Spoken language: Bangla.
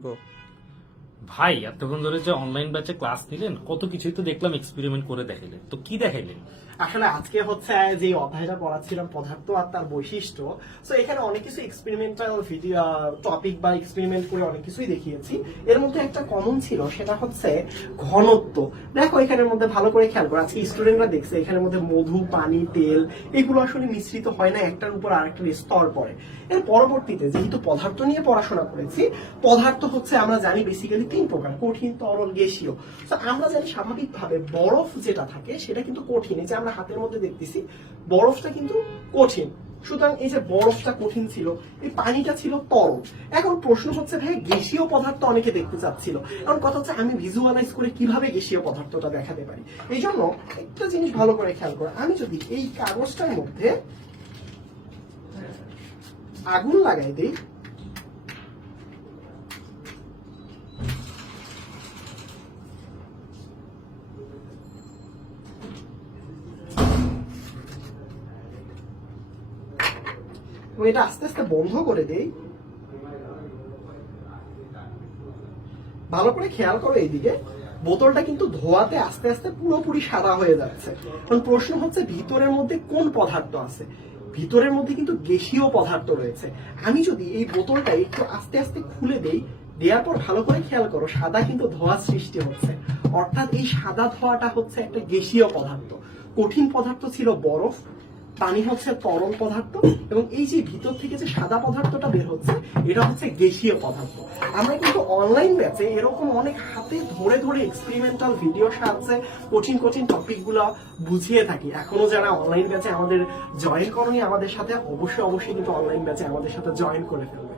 Go. ভাই, এতক্ষণ ধরে যে অনলাইন ব্যাচে ক্লাস নিলেন, কত কিছুই তো দেখলাম এক্সপেরিমেন্ট করে দেখাইলেন তো কি দেখাইলেন আসলে আজকে হচ্ছে যে অধ্যায়টা পড়াচ্ছিলাম পদার্থ আর তার বৈশিষ্ট্য তো এখানে অনেক কিছু এক্সপেরিমেন্টাল ভিডিও টপিক বা এক্সপেরিমেন্ট করে অনেক কিছুই দেখিয়েছি। এর মধ্যে একটা কমন ছিল, সেটা হচ্ছে ঘনত্ব। দেখো, এখানের মধ্যে ভালো করে খেয়াল করো, আজকে স্টুডেন্টরা দেখছে, এখানের মধ্যে মধু, পানি, তেল, এগুলো আসলে মিশ্রিত হয় না, একটার উপর আরেকটার স্তর পড়ে। এর পরবর্তীতে যেহেতু পদার্থ নিয়ে পড়াশোনা করেছি, পদার্থ হচ্ছে আমরা জানি বেসিক্যালি তিন প্রকার, কঠিন, তরল, গ্যাসীয়। তো আমরা জানি স্বাভাবিকভাবে বরফ যেটা থাকে, সেটা কিন্তু কঠিন। এই যে আমরা হাতের মধ্যে দেখতেছি, বরফটা কিন্তু কঠিন। সুতরাং এই যে বরফটা কঠিন ছিল, এই পানিটা ছিল তরল। এখন প্রশ্ন হচ্ছে ভাই গ্যাসীয় পদার্থ অনেকে দেখতে চাচ্ছিল। এখন কথা হচ্ছে, আমি ভিজুয়ালাইজ করে কীভাবে গ্যাসীয় পদার্থটা দেখাতে পারি? এই জন্য একটা জিনিস ভালো করে খেয়াল করো। আমি যদি এই কাগজটার মধ্যে আগুন লাগাই দেই এবং এটা আস্তে আস্তে বন্ধ করে দেই। ভালো করে খেয়াল করো এইদিকে। বোতলটা কিন্তু ধোয়াতে আস্তে আস্তে পুরোপুরি সাদা হয়ে যাচ্ছে। এখন প্রশ্ন হচ্ছে, ভিতরের মধ্যে কোন পদার্থ আছে? ভিতরের মধ্যে কিন্তু গ্যাসীয় পদার্থ রয়েছে। আমি যদি এই বোতলটা একটু আস্তে আস্তে খুলে দেই, দেওয়ার পর ভালো করে খেয়াল করো, সাদা কিন্তু ধোয়া সৃষ্টি হচ্ছে। অর্থাৎ এই সাদা ধোয়াটা হচ্ছে একটা গ্যাসীয় পদার্থ। কঠিন পদার্থ ছিল বরফ পানি হচ্ছে তরল পদার্থ এবং এই যে ভিতর থেকে যে সাদা পদার্থটা বের হচ্ছে, এটা হচ্ছে গ্যাসীয় পদার্থ। আমরা কিন্তু অনলাইন ব্যাচে এরকম অনেক হাতে ধরে ধরে এক্সপেরিমেন্টাল ভিডিও সাহায্যে কঠিন কঠিন টপিকগুলা বুঝিয়ে থাকি। এখনও যারা অনলাইন ব্যাচে আমাদের জয়েন করনি, আমাদের সাথে অবশ্যই অবশ্যই কিন্তু অনলাইন ব্যাচে আমাদের সাথে জয়েন করে ফেলবে।